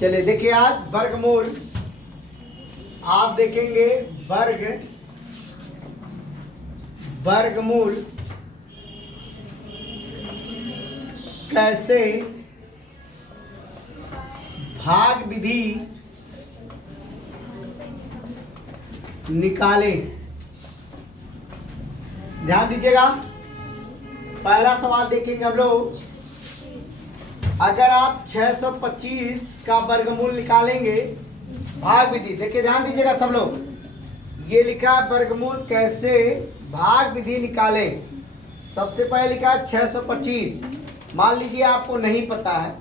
चलिए देखिए, आज वर्गमूल आप देखेंगे। वर्गमूल कैसे भाग विधि निकालें। ध्यान दीजिएगा, पहला सवाल देखेंगे हम लोग। अगर आप 625 का वर्गमूल निकालेंगे भाग विधि, देखिए ध्यान दीजिएगा सब लोग, ये लिखा वर्गमूल कैसे भाग विधि निकालें। सबसे पहले लिखा 625। मान लीजिए आपको नहीं पता है,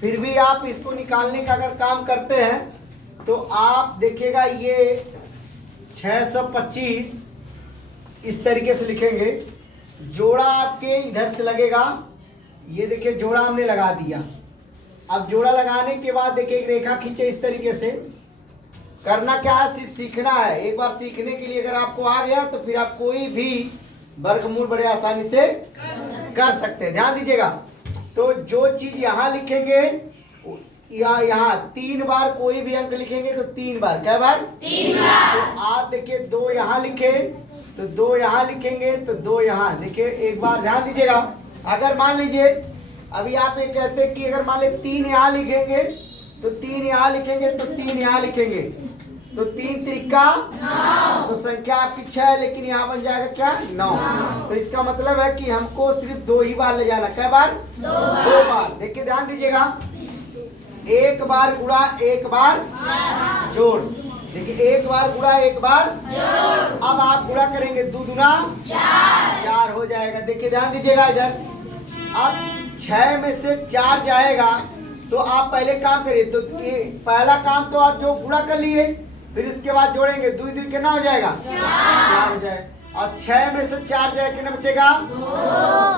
फिर भी आप इसको निकालने का अगर काम करते हैं तो आप देखिएगा ये 625 इस तरीके से लिखेंगे। जोड़ा आपके इधर से लगेगा, ये देखिए जोड़ा हमने लगा दिया। अब जोड़ा लगाने के बाद देखिए एक रेखा खींचे इस तरीके से। करना क्या है, सिर्फ सीखना है। एक बार सीखने के लिए अगर आपको आ गया तो फिर आप कोई भी वर्गमूल बड़े आसानी से कर सकते हैं। ध्यान दीजिएगा, तो जो चीज यहाँ लिखेंगे या यहाँ 3 बार कोई भी अंक लिखेंगे तो 3 बार, क्या बार? 3 बार। तो आप देखिए 2 यहाँ लिखे तो 2 यहाँ लिखेंगे तो 2 यहाँ, देखिए एक बार ध्यान दीजिएगा। अगर मान लीजिए अभी आप ये कहते हैं कि अगर मान लीजिए 3 यहाँ लिखेंगे तो 3 यहाँ लिखेंगे तो 3 यहाँ लिखेंगे तो 3 त्रिका 9, तो संख्या आपकी 6 है, लेकिन यहाँ बन जाएगा क्या? 9। तो इसका मतलब है कि हमको सिर्फ 2 ही बार ले जाना। क्या बार? 2 बार। देखिए ध्यान दीजिएगा, एक बार गुणा एक बार जोड़। देखिए एक बार गुणा एक बार जोड़। अब आप गुणा करेंगे 2 दूना 4 हो जाएगा। देखिए ध्यान दीजिएगा इधर, अब 6 में से 4 जाएगा तो आप पहले काम करिए। तो पहला काम तो आप जो गुणा कर लिए, फिर इसके बाद जोड़ेंगे 2 2 कितना हो जाएगा? 4 हो जाएगा। और 6 में से 4 जाएगा कितना बचेगा? 2।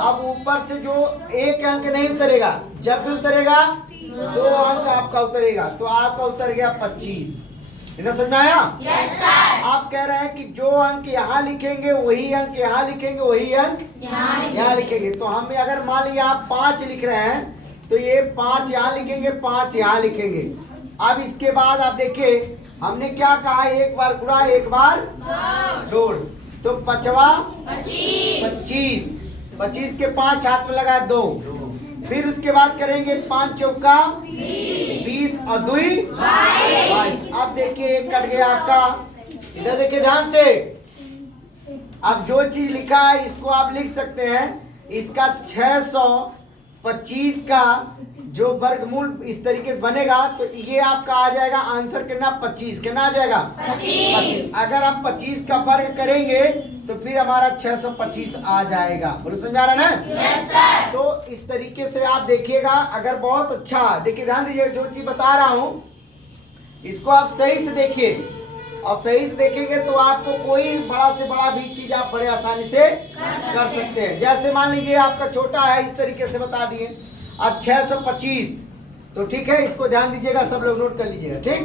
अब ऊपर से जो एक अंक नहीं उतरेगा, जब भी उतरेगा 2 अंक आपका उतरेगा, तो आपका उतर गया 25। समझ में आया? Yes sir. आप कह रहे हैं कि जो अंक यहाँ लिखेंगे वही अंक यहाँ लिखेंगे, वही अंक यहाँ लिखेंगे। तो हम अगर मान लीजिए आप 5 लिख रहे हैं तो ये 5 यहाँ लिखेंगे, 5 यहाँ लिखेंगे। अब इसके बाद आप देखिए हमने क्या कहा, एक बार गुणा एक बार जोड़। तो 25 25 के 5 हाथ में लगा 2। फिर उसके बाद करेंगे 5 चौका 20 और 2 22। अब देखिए एक कट गया आपका। इधर देखिए ध्यान से, अब जो चीज लिखा है इसको आप लिख सकते हैं। इसका 625 का जो वर्गमूल इस तरीके से बनेगा तो ये आपका आ जाएगा आंसर कितना? 25। कितना आ जाएगा? 25। अगर हम 25 का वर्ग करेंगे तो फिर हमारा 625 आ जाएगा। बोलो समझ आ रहा है ना? Yes sir. तो इस तरीके से आप देखिएगा। अगर बहुत अच्छा देखिए, ध्यान दीजिए, जो चीज बता रहा हूं इसको आप सही से देखिए, और सही से देखेंगे तो आपको कोई बड़ा से बड़ा भी चीज आप बड़े आसानी से कर सकते हैं। जैसे मान लीजिए आपका छोटा है, इस तरीके से बता दिए। अब 625, तो ठीक है, इसको ध्यान दीजिएगा, सब लोग नोट कर लीजिएगा, ठीक?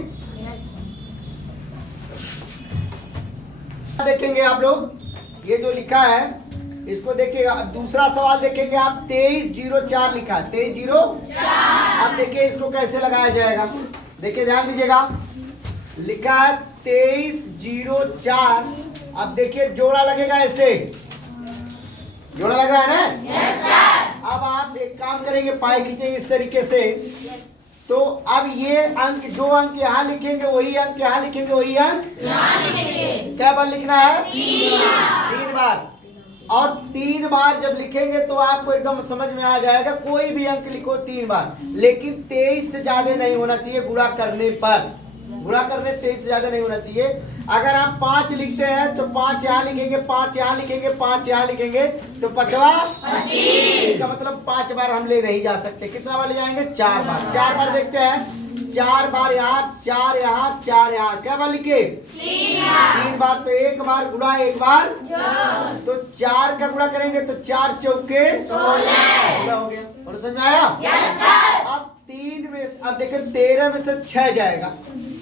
देखेंगे आप लोग ये जो लिखा है इसको देखिएगा। अब दूसरा सवाल देखेंगे आप, 2304 लिखा है, 2304। अब देखिए इसको कैसे लगाया जाएगा। देखिए ध्यान दीजिएगा, लिखा है 2304। अब देखिए जोड़ा लगेगा, ऐसे जोड़ा लग रहा है ना? Yes sir. अब आप एक काम करेंगे, पाई खींचेंगे इस तरीके से। तो अब ये अंक, जो अंक यहाँ लिखेंगे वही अंक यहाँ लिखेंगे, वही अंक यहाँ लिखेंगे। क्या बार लिखना है? 3 बार। और 3 बार जब लिखेंगे तो आपको एकदम समझ में आ जाएगा। कोई भी अंक लिखो 3 बार, लेकिन 23 से ज्यादा नहीं होना चाहिए गुणा करने पर। गुणा करने 23 से ज्यादा नहीं होना चाहिए। अगर आप 5 लिखते हैं तो 5 यहाँ लिखेंगे, 5 यहाँ लिखेंगे, 5 यहाँ लिखेंगे, तो 25। इसका मतलब 5 बार हम ले नहीं जा सकते। कितना बार ले जाएंगे? 4 बार। 4 बार देखते हैं, 4 बार यहाँ, 4 यहाँ, 4 यहाँ। क्या बार लिखे? 3 बार। तो एक बार गुणा एक बार, तो 4 का गुणा करेंगे तो 4 चौके 16 हो गया। और समझ में आया? Yes sir. अब 3 में, अब देखिए 13 में से 6 जाएगा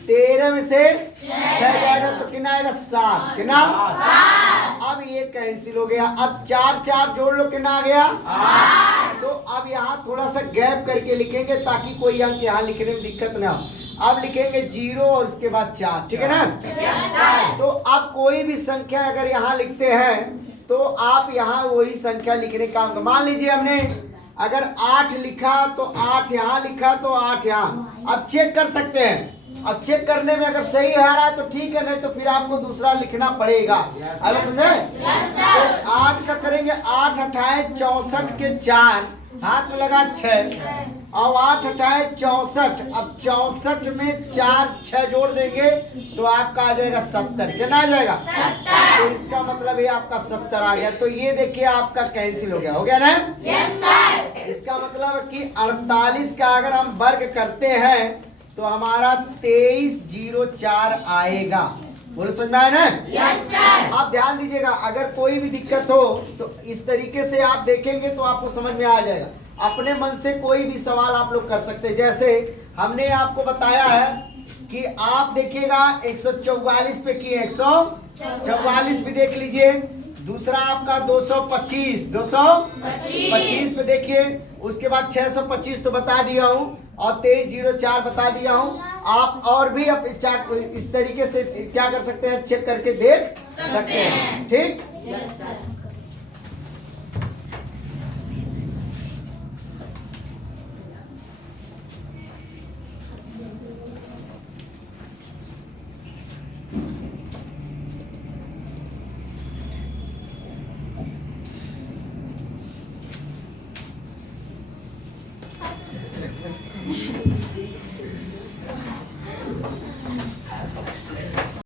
13 में से 6 जाएगा तो कितना आएगा 7। कितना? अब ये कैंसिल हो गया। अब 4 4 जोड़ लो, कितना आ गया? 8। तो अब यहाँ थोड़ा सा गैप करके लिखेंगे ताकि कोई अंक यहाँ लिखने में दिक्कत ना हो। अब लिखेंगे 0 और उसके बाद 4, ठीक है ना? तो अब कोई भी संख्या अगर यहाँ लिखते हैं तो आप यहाँ वही संख्या लिखने का, मान लीजिए हमने अगर 8 लिखा तो 8 यहाँ लिखा तो 8 यहाँ। अब चेक कर सकते हैं। अब चेक करने में अगर सही आ रहा है तो ठीक है, नहीं तो फिर आपको दूसरा लिखना पड़ेगा। अब समझे? तो 8 का करेंगे, 8 8 64 के 4, हाथ में लगा 6 और 8 8 64। अब 64 में 4 6 जोड़ देंगे तो आपका आ जाएगा 70। कितना आ जाएगा? 70। तो इसका मतलब ये आपका 70 आ गया। तो ये देखिए आपका कैंसिल हो गया। हो गया ना? Yes sir. इसका मतलब कि 48 का अगर हम वर्ग करते हैं तो हमारा 2304 आएगा। बोलो, समझ में आया ना? Yes sir. आप ध्यान दीजिएगा, अगर कोई भी दिक्कत हो तो इस तरीके से आप देखेंगे तो आपको समझ में आ जाएगा। अपने मन से कोई भी सवाल आप लोग कर सकते हैं। जैसे हमने आपको बताया है कि आप देखिएगा 144 पे किए, 144 भी देख लीजिए। दूसरा आपका 225 पे देखिए। उसके बाद 625 तो बता दिया हूँ और 2304 बता दिया हूँ। आप और भी इस तरीके से क्या कर सकते हैं, चेक करके देख सकते हैं। ठीक? Yes sir.